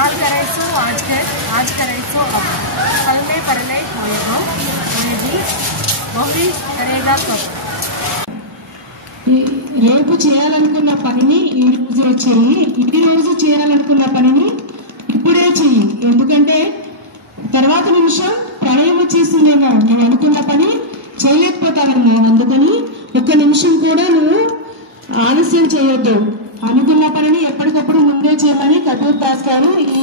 काल करे सो आज करे सो अब, कल में परले होएगो, होएगी, बहुवी करेगा कब. రేపు చేయాలనుకున్న పనిని ఈ రోజే చెయ్యి, ఈ రోజు చేయాలనుకున్న పనిని ఇప్పుడే చెయ్యి. ఎందుకంటే తర్వాత నిమిషం ప్రళయం వచ్చేసిందేమో, నువ్వు అనుకున్న పని చేయలేకపోతావన్నా. అందుకని ఒక్క నిమిషం కూడా నువ్వు ఆలస్యం చేయొద్దు. అనుకున్న పనిని ఎప్పటికప్పుడు ముందే చేయమని కబీర్ దాస్ గారు ఈ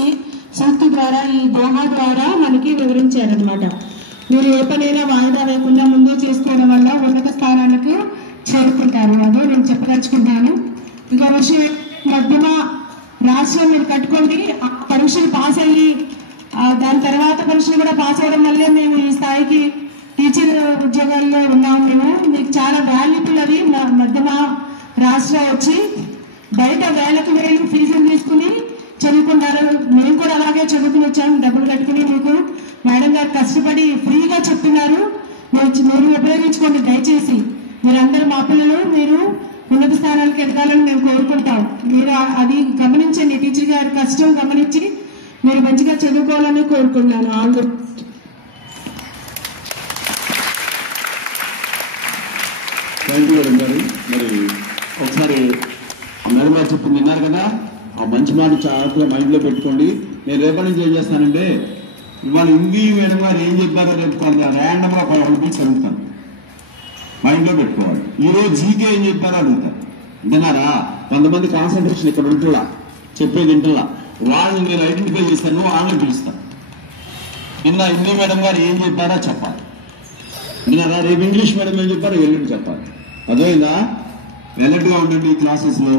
సూక్తి ద్వారా, ఈ దోహా ద్వారా మనకి వివరించారనమాట. మీరు ఏ పనైనా వాయిదా వేయకుండా ముందే చేసుకోవడం వల్ల ఉన్నత స్థానాలకు చేరుకుంటారు. అదే నేను చెప్పదలుచుకుంటాను. ఇంకా విషయం మధ్యమ రాష్ట్రం మీరు కట్టుకోండి. పరీక్షలు పాస్ అయ్యి దాని తర్వాత పరీక్షలు కూడా పాస్ అవ్వడం వల్లే మేము ఈ స్థాయికి టీచర్ ఉద్యోగాల్లో ఉన్నాము. మేము మీకు చాలా వాల్యుబుల్ అవి. మధ్యమ రాష్ట్రం వచ్చి బయట వేలకు వేలు ఫీజులు తీసుకుని చదువుకున్నారు. మేము కూడా అలాగే చదువుకుని వచ్చాము, డబ్బులు కట్టుకుని. మీకు మేడం గారు కష్టపడి ఫ్రీగా చెప్తున్నారు, మీరు ఉపయోగించుకోండి దయచేసి. మీరందరూ మా పిల్లలు, మీరు ఉన్నత స్థానాలకు ఎదగాలని మేము కోరుకుంటాం. మీరు అది గమనించండి, టీచర్ గారి కష్టం గమనించి మీరు మంచిగా చదువుకోవాలని కోరుకుంటున్నాను. All the best. Thank you madam గారు. మరి ఒకసారి మేడం గారు చెప్పింది విన్నారు కదా, ఆ మంచి మాట చాలా మైండ్లో పెట్టుకోండి. నేను రేపటి నుంచి ఏం చేస్తానంటే, ఇవాళ హిందీ మేడం గారు ఏం చెప్పారో రేపు కొంత ర్యాండమ్గా పైకి చదువుతాను, మైండ్లో పెట్టుకోవాలి. ఈరోజు జీకే ఏం చెప్పారో అడుగుతారు. విన్నారా? కొంతమంది కాన్సన్ట్రేషన్ ఇక్కడ ఉంటుందా, చెప్పేది వింటున్నా, వాళ్ళని నేను ఐడెంటిఫై చేస్తాను, వాళ్ళని పిలుస్తాను. నిన్న హిందీ మేడం గారు ఏం చెప్పారో చెప్పాలి. విన్నారా? రేపు ఇంగ్లీష్ మేడం ఏం చెప్పారో ఎల్లుండి చెప్పాలి. అర్థమైందా? ఎలర్ట్గా ఉండండి క్లాసెస్లో.